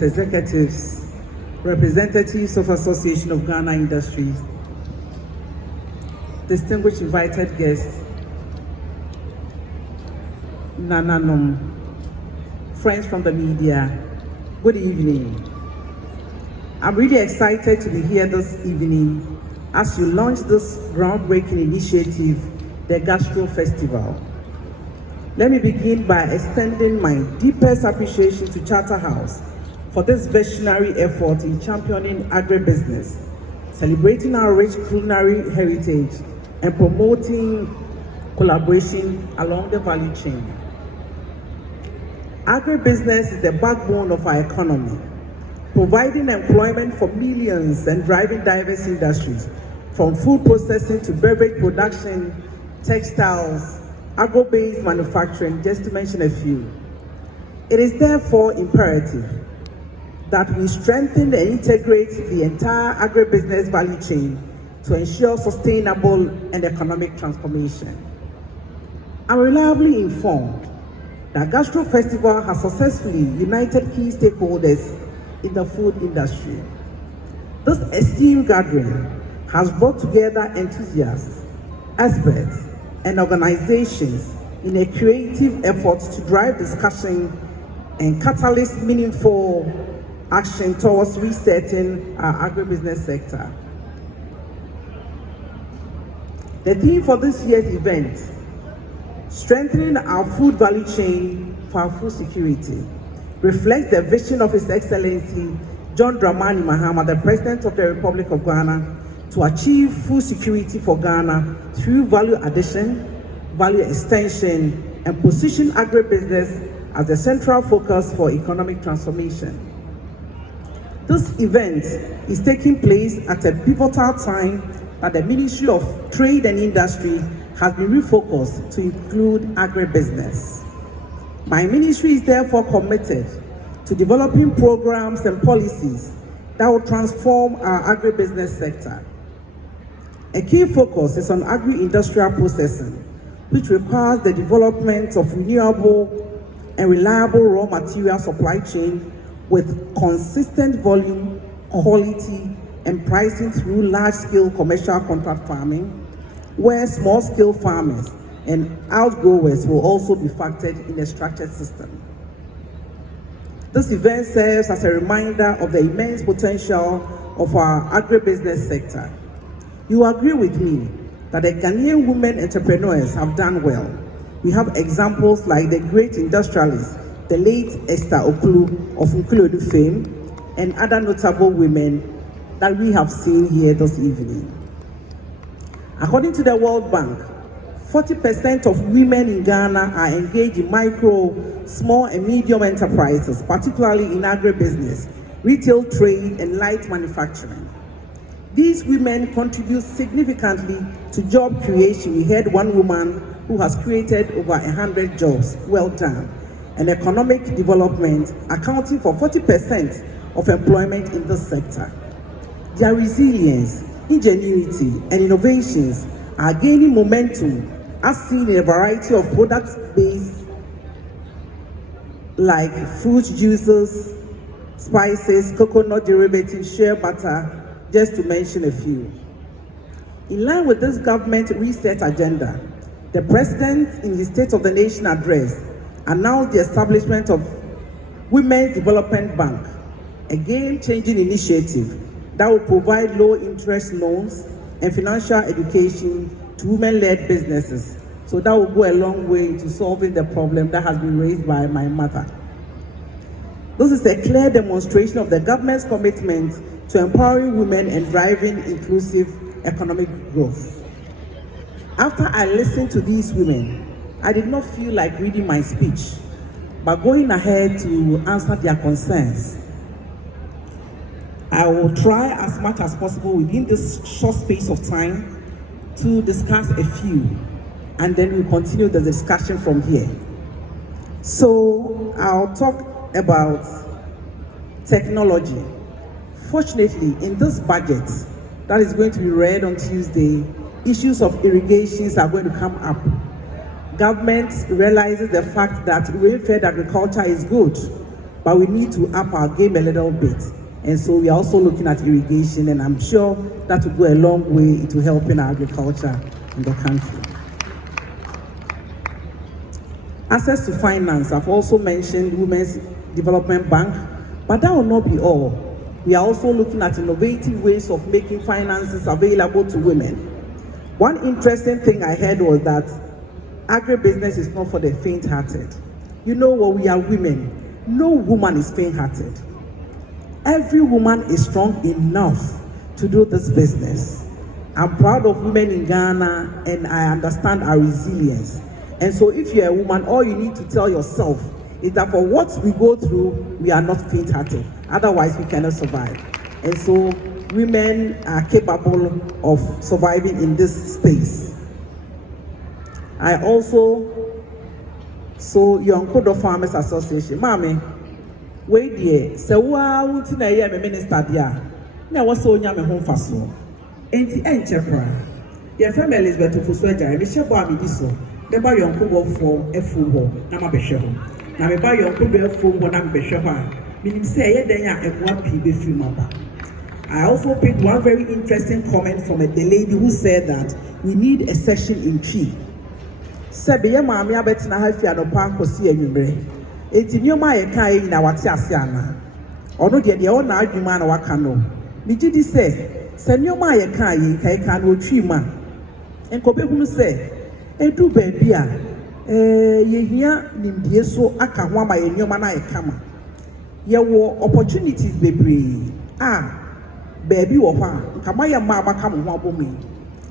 business executives, representatives of Association of Ghana Industries, distinguished invited guests, Nananom, friends from the media, good evening. I'm really excited to be here this evening as you launch this groundbreaking initiative, the Gastro Festival. Let me begin by extending my deepest appreciation to Charterhouse for this visionary effort in championing agribusiness, celebrating our rich culinary heritage, and promoting collaboration along the value chain. Agribusiness is the backbone of our economy, providing employment for millions and driving diverse industries, from food processing to beverage production, textiles, agro-based manufacturing, just to mention a few. It is therefore imperative that we strengthen and integrate the entire agribusiness value chain to ensure sustainable and economic transformation. I'm reliably informed that Gastro Festival has successfully united key stakeholders in the food industry. This esteemed gathering has brought together enthusiasts, experts, and organizations in a creative effort to drive discussion and catalyze meaningful action towards resetting our agribusiness sector. The theme for this year's event, strengthening our food value chain for our food security, reflects the vision of His Excellency John Dramani Mahama, the President of the Republic of Ghana, to achieve food security for Ghana through value addition, value extension, and position agribusiness as the central focus for economic transformation. This event is taking place at a pivotal time that the Ministry of Trade and Industry has been refocused to include agribusiness. My ministry is therefore committed to developing programs and policies that will transform our agribusiness sector. A key focus is on agri-industrial processing, which requires the development of renewable and reliable raw material supply chain with consistent volume, quality, and pricing through large-scale commercial contract farming, where small-scale farmers and outgrowers will also be factored in a structured system. This event serves as a reminder of the immense potential of our agribusiness sector. You agree with me that the Ghanaian women entrepreneurs have done well. We have examples like the great industrialist, the late Esther Okulu of Nkulu fame, and other notable women that we have seen here this evening. According to the World Bank, 40% of women in Ghana are engaged in micro, small, and medium enterprises, particularly in agribusiness, retail trade, and light manufacturing. These women contribute significantly to job creation. We heard one woman who has created over 100 jobs. Well done. And economic development, accounting for 40% of employment in this sector. Their resilience, ingenuity, and innovations are gaining momentum as seen in a variety of products based like fruit juices, spices, coconut derivatives, shea butter, just to mention a few. In line with this government reset agenda, the President in his State of the Nation address announced the establishment of Women's Development Bank, a game-changing initiative that will provide low-interest loans and financial education to women-led businesses. So that will go a long way to solving the problem that has been raised by my mother. This is a clear demonstration of the government's commitment to empowering women and driving inclusive economic growth. After I listened to these women, I did not feel like reading my speech, but going ahead to answer their concerns. I will try as much as possible within this short space of time to discuss a few, and then we'll continue the discussion from here. So I'll talk about technology. Fortunately, in this budget that is going to be read on Tuesday, issues of irrigations are going to come up. Government realizes the fact that rain-fed agriculture is good, but we need to up our game a little bit. And so we are also looking at irrigation, and I'm sure that will go a long way to helping agriculture in the country. Access to finance, I've also mentioned Women's Development Bank, but that will not be all. We are also looking at innovative ways of making finances available to women. One interesting thing I heard was that agribusiness is not for the faint-hearted. You know what, we are women. No woman is faint-hearted. Every woman is strong enough to do this business. I'm proud of women in Ghana, and I understand our resilience. And so if you're a woman, all you need to tell yourself is that for what we go through, we are not faint-hearted. Otherwise, we cannot survive. And so women are capable of surviving in this space. I also saw Yonkodo Farmers Association. Mommy, wait there. So wow, na ye me minister dia. Na wo so nya me ho faso. Enti enchepra. Ye family Elizabeth Ofosu-Adjare me shebo am di so. De ba Yonkodo form efu ho na ma behwe ho. Na me ba Yonkodo efu ho na me behwe ho a. Minim say ye den ya eboa pi be fi maba. I also picked one very interesting comment from the lady who said that we need a session in tree. Sebe ye maami abetina ha fi anopa kosi enwumre. Enti nyoma ye kan yi na wate ase ana. Ono de o na adwuma na waka no. Mi gidi se nyoma ye kan yi kai kan no twi ma. Enko be hunu se edu ba bia ye hia nimdie so aka ho ama ye nyoma na ye kama. Ye wo opportunities bebre. Baby wo ha kama ya ma abaka mo ho abomi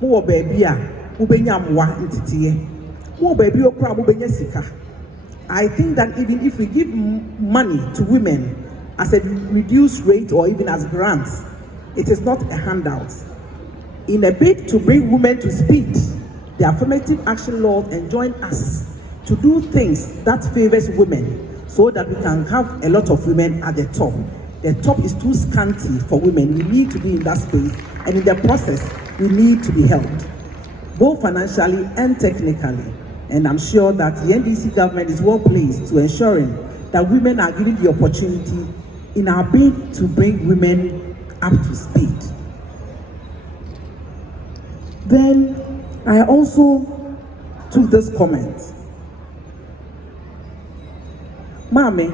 mo wo baby a mo benya moa ntitiye mo baby okura mo benya sika. I think that even if we give money to women as a reduced rate or even as grants, it is not a handout. In a bid to bring women to speed, the affirmative action laws enjoin us to do things that favors women so that we can have a lot of women at the top. The top is too scanty for women. We need to be in that space, and in the process, we need to be helped, both financially and technically. And I'm sure that the NDC government is well placed to ensuring that women are given the opportunity in our bid to bring women up to speed. Then I also took this comment. Mami,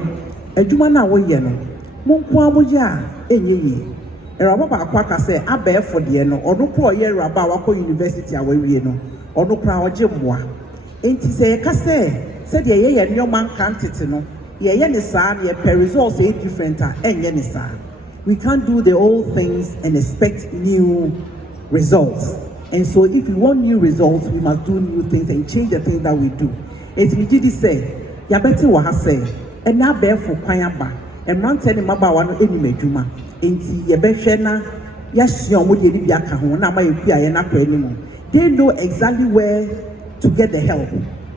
ejuma na wo ye no. Monko amoja enyeyi eraba ba akwa say abefo de no odoko oye eraba wakọ university awawie no odokra oje mmoa enti say ka say de ye nyoma nkantete no ye ne saa ne per results e different enye ne saa. We can't do the old things and expect new results. And so if we want new results, we must do new things and change the things that we do. Enti mi gidi say ya beti wa ha say and na abefo kwan aba. And man telling Maba one any meduma. Enti yebehwe na yahye omo de bi aka ho na ma yekua ye na kwa animu. They know exactly where to get the help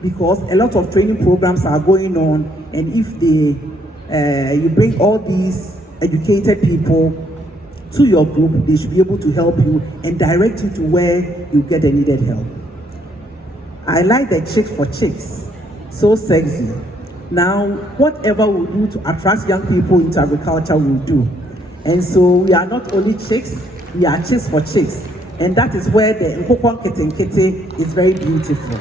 because a lot of training programs are going on, and if they you bring all these educated people to your group, they should be able to help you and direct you to where you get the needed help. I like the Chicks for Chicks. So sexy. Now, whatever we do to attract young people into agriculture, we'll do. And so we are not only chicks, we are chicks for chicks. And that is where the Nkitinkiti is very beautiful.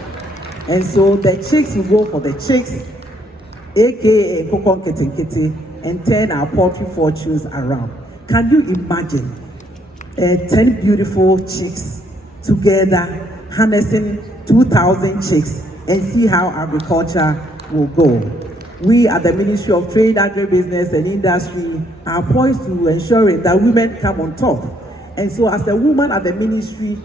And so the chicks will go for the chicks, aka Nkitinkiti, and turn our poultry fortunes around. Can you imagine 10 beautiful chicks together harnessing 2,000 chicks and see how agriculture will go? We at the Ministry of Trade, Agribusiness and Industry are poised to ensuring that women come on top. And so as a woman at the ministry,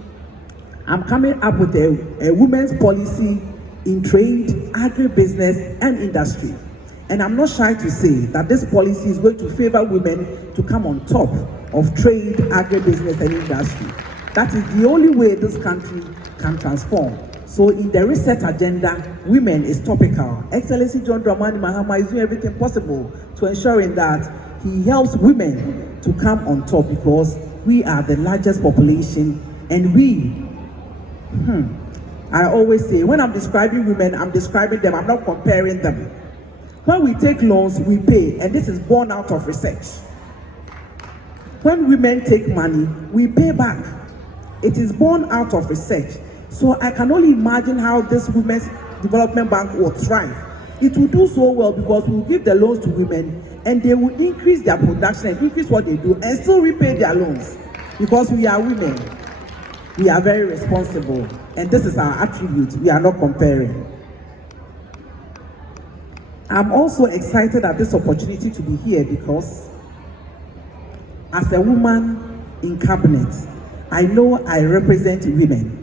I'm coming up with a women's policy in trade, agribusiness and industry. And I'm not shy to say that this policy is going to favor women to come on top of trade, agribusiness and industry. That is the only way this country can transform. So in the reset agenda, women is topical. Excellency John Dramani Mahama is doing everything possible to ensuring that he helps women to come on top because we are the largest population and I always say when I'm describing women, I'm describing them, I'm not comparing them. When we take loans, we pay, and this is born out of research. When women take money, we pay back. It is born out of research. So I can only imagine how this Women's Development Bank will thrive. It will do so well because we will give the loans to women and they will increase their production and increase what they do and still repay their loans. Because we are women, we are very responsible, and this is our attribute. We are not comparing. I'm also excited at this opportunity to be here because as a woman in cabinet, I know I represent women.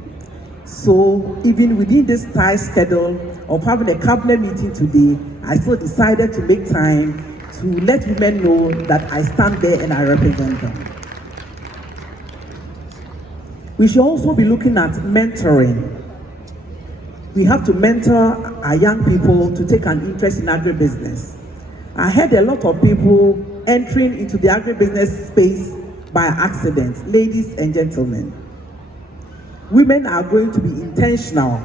So even within this tight schedule of having a cabinet meeting today, I still decided to make time to let women know that I stand there and I represent them. We should also be looking at mentoring. We have to mentor our young people to take an interest in agribusiness. I heard a lot of people entering into the agribusiness space by accident. Ladies and gentlemen, women are going to be intentional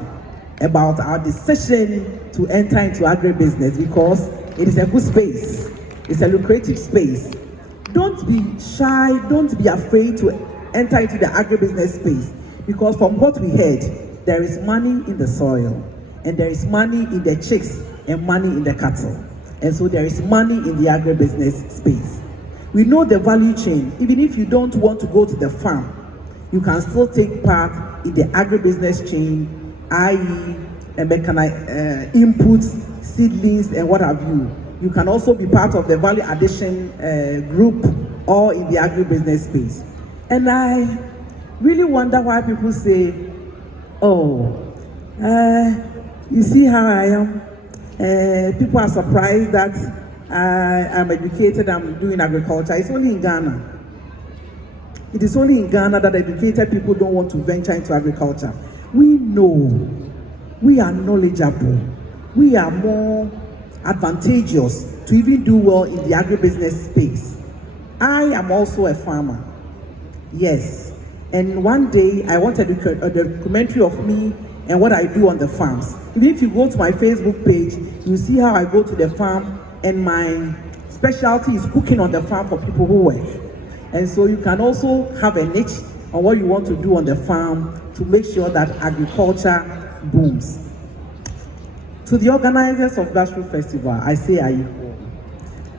about our decision to enter into agribusiness because it is a good space. It's a lucrative space. Don't be shy, don't be afraid to enter into the agribusiness space because from what we heard, there is money in the soil and there is money in the chicks and money in the cattle. And so there is money in the agribusiness space. We know the value chain. Even if you don't want to go to the farm, you can still take part in the agribusiness chain, i.e. Inputs, seedlings, and what have you. You can also be part of the value addition group or in the agribusiness space. And I really wonder why people say, oh, you see how I am? People are surprised that I'm educated, I'm doing agriculture. It's only in Ghana. It is only in Ghana that educated people don't want to venture into agriculture. We know, we are knowledgeable, we are more advantageous to even do well in the agribusiness space. I am also a farmer, yes. And one day I wanted a documentary of me and what I do on the farms. Even if you go to my Facebook page, you see how I go to the farm and my specialty is cooking on the farm for people who work. And so you can also have a niche on what you want to do on the farm to make sure that agriculture booms. To the organizers of Gastro Festival, I say are you home?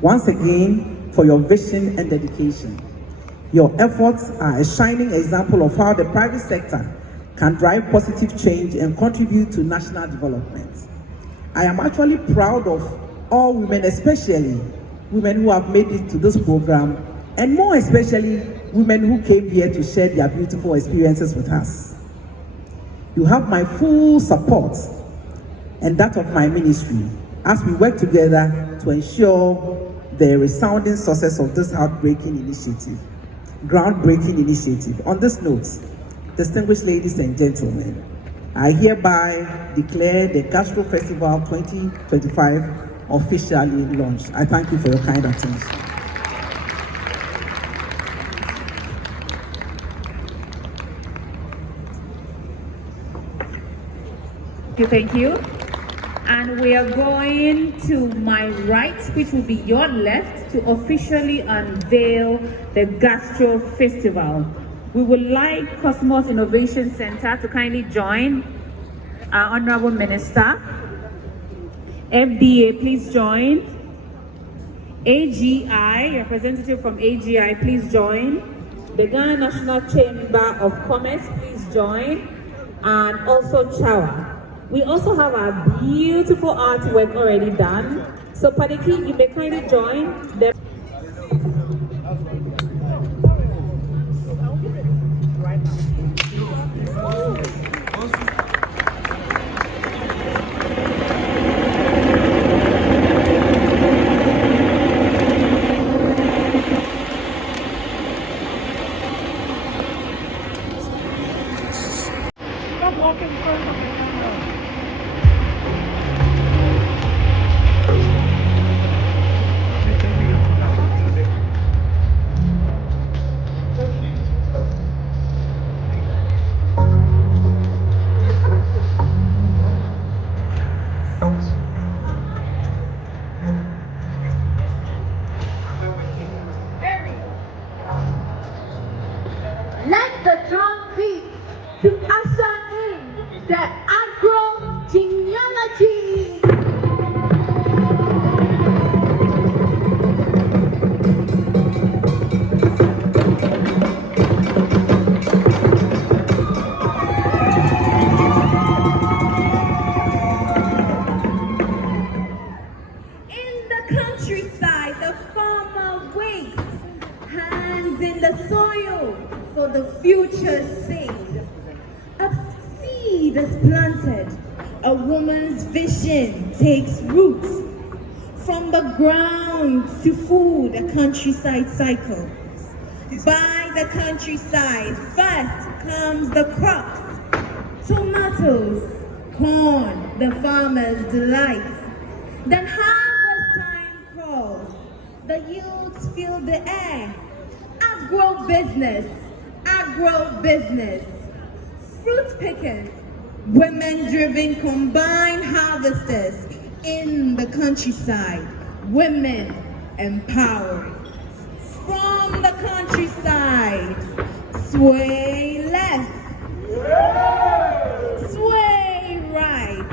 Once again, for your vision and dedication. Your efforts are a shining example of how the private sector can drive positive change and contribute to national development. I am actually proud of all women, especially women who have made it to this program, and more especially women who came here to share their beautiful experiences with us. You have my full support and that of my ministry as we work together to ensure the resounding success of this groundbreaking initiative. On this note, distinguished ladies and gentlemen, I hereby declare the Gastro Festival 2025 officially launched. I thank you for your kind attention. Thank you. And we are going to my right, which will be your left, to officially unveil the Gastro Festival. We would like Cosmos Innovation Center to kindly join our Honorable Minister. FDA, please join. AGI, representative from AGI, please join. The Ghana National Chamber of Commerce, please join. And also Chawa. We also have our beautiful artwork already done. So Padiki, you may kindly join. the agro-genealogy. In the countryside, the farmer waits, hands in the soil for the future's sake. A seed is planted, a woman's vision takes root. From the ground to food, a countryside cycle. By the countryside, first comes the crops, tomatoes, corn, the farmer's delight. Then harvest time calls, the yields fill the air. Agro-business, agro-business. Fruit pickers, women-driven combined harvesters in the countryside, women empowered. From the countryside, sway left, sway right.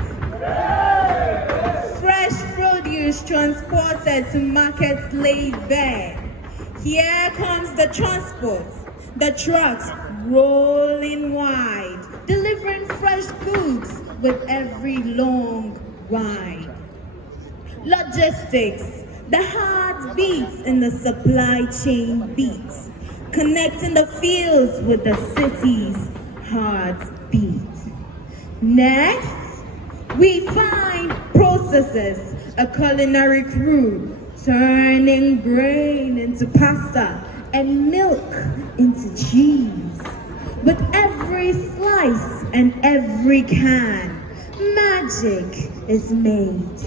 Fresh produce transported to markets laid bare. Here comes the transport, the trucks rolling wide, delivering fresh goods with every long ride. Logistics, the heart beats in the supply chain beats, connecting the fields with the city's heartbeat. Next, we find processes, a culinary crew, turning grain into pasta and milk into cheese. With every slice and every can, magic is made.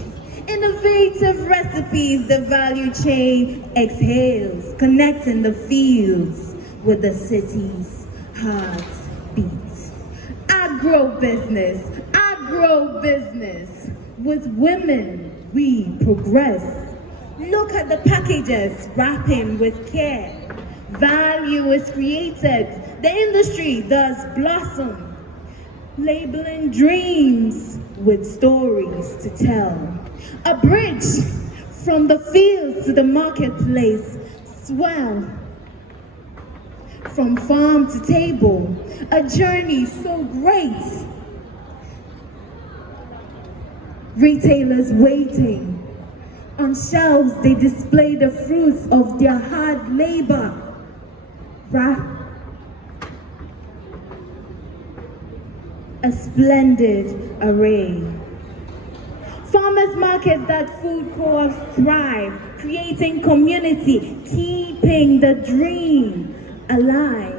Innovative recipes, the value chain exhales, connecting the fields with the city's heartbeat. Agro-business, agro-business. With women, we progress. Look at the packages, wrapping with care. Value is created, the industry does blossom. Labeling dreams with stories to tell. A bridge from the fields to the marketplace swell. From farm to table, a journey so great. Retailers waiting. On shelves, they display the fruits of their hard labor. A splendid array. Farmers markets that food co-ops thrive, creating community, keeping the dream alive.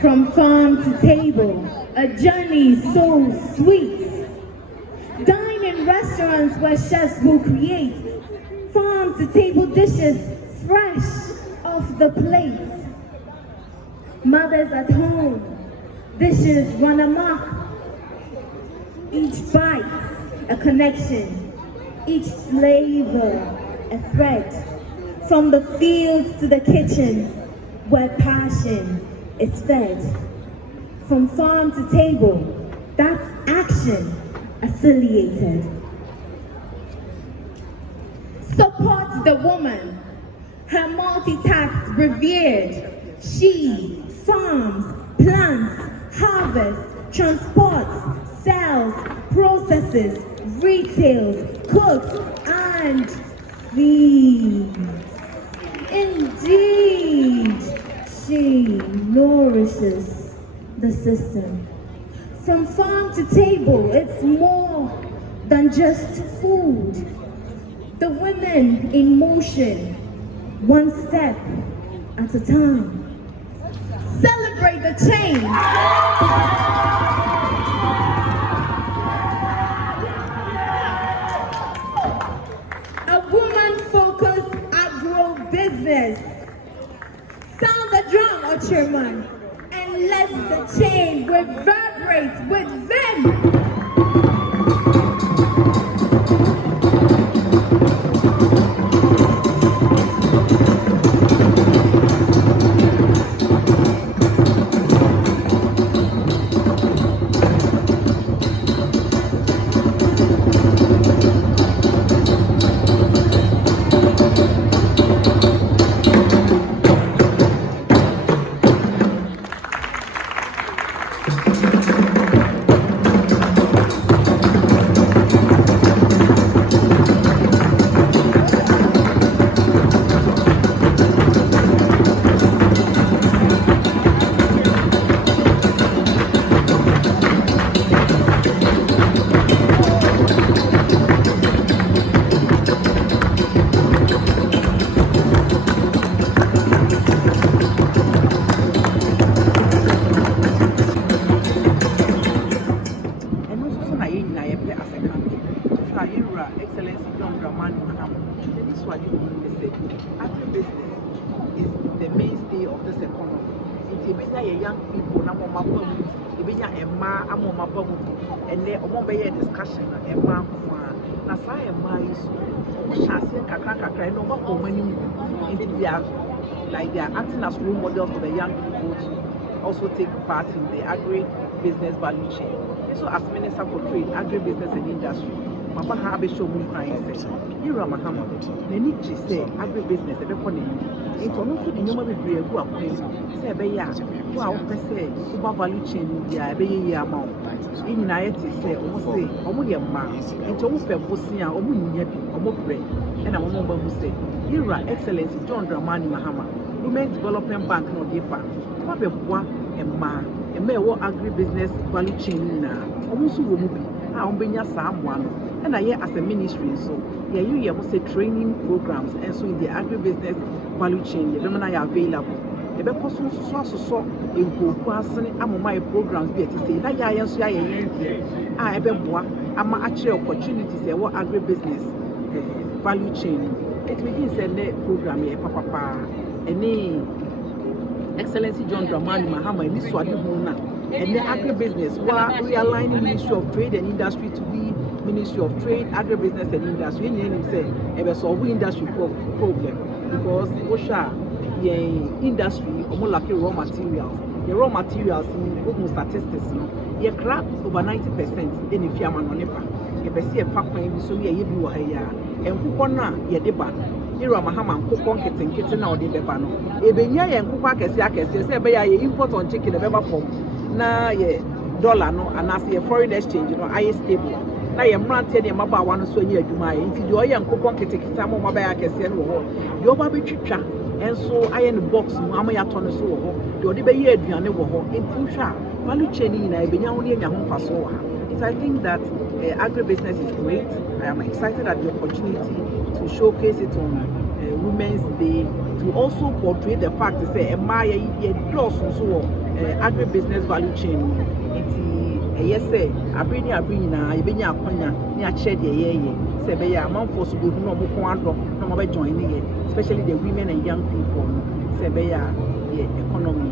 From farm to table, a journey so sweet. Dine in restaurants where chefs will create farm to table dishes fresh off the plate. Mothers at home, dishes run amok. Each bite, a connection. Each flavor, a thread. From the fields to the kitchen, where passion is fed. From farm to table, that's action affiliated. Support the woman, her multi-task revered. She farms, plants, harvests, transports, sells, processes, retails, cooks, and feeds. Indeed, she nourishes the system. From farm to table, it's more than just food. The women in motion, one step at a time. Celebrate the change. A woman-focused agro-business. Sound the drum, Chairman, and let the chain reverberate with them. Excellency John Dramani Mahama. This is what you say. Agribusiness is the mainstay of this economy. It's a young people, and then a discussion like they are acting as role models for the young people to also take part in the agri-business value chain. So as Minister for Trade, Agribusiness and Industry, Papa have a show more crying say, Prez Mahama, they need to say agribusiness, a economy. It's almost the number of people who are paying, say, wow, say, over value chain, yeah, amount. In United say, almost say, almost a man, it's almost a bossy, almost brain, and I'm almost say, Excellency John Dramani Mahama, Women's Development Bank, no give back. What a boy and man, a mere agribusiness value chain now, almost a woman. I'm being someone, and I as a ministry, so yeah, you must say training programs, and so in the agribusiness value chain, the women are available. The person so in person, I'm my programs be to say that I answer I have I'm actually opportunities for agribusiness value chain. It begins a program here, Papa, and Excellency John Dramani Mahama, and this one and the agribusiness, while realigning Ministry of Trade and Industry to be Ministry of Trade, Agribusiness and Industry, and then say it was solve industry problem because the industry almost like raw materials. The raw materials in statistics, you grab over 90% in the firm on Nepa. You see a fact when so we are here, and who na ye deba. Prez Mahama Nkok Nkitinkiti na odi beba no. Ebenya ye nkoko akese say be ya import on chicken beba from na ye dollar no and as ye foreign exchange no aye stable. Na ye mrante de maba wa no so nye adwuma ye. Nti de oye nkoko Nkitinkiti amo maba ya akese no ho. De oba betwitwa enso aye no box mu amo ya to no so ho. De odi be ye aduane wo ho. Nti hwa value chain na ebenya ho ne nya ho faso wa. So I think that agribusiness is great. I am excited at the opportunity to showcase it on Women's Day, to also portray the fact to say, agribusiness value chain. Yes, say, I bring na you bring your partner, near shed ye, say, be a month for so good, no more joining it, especially the women and young people, say, be a economy,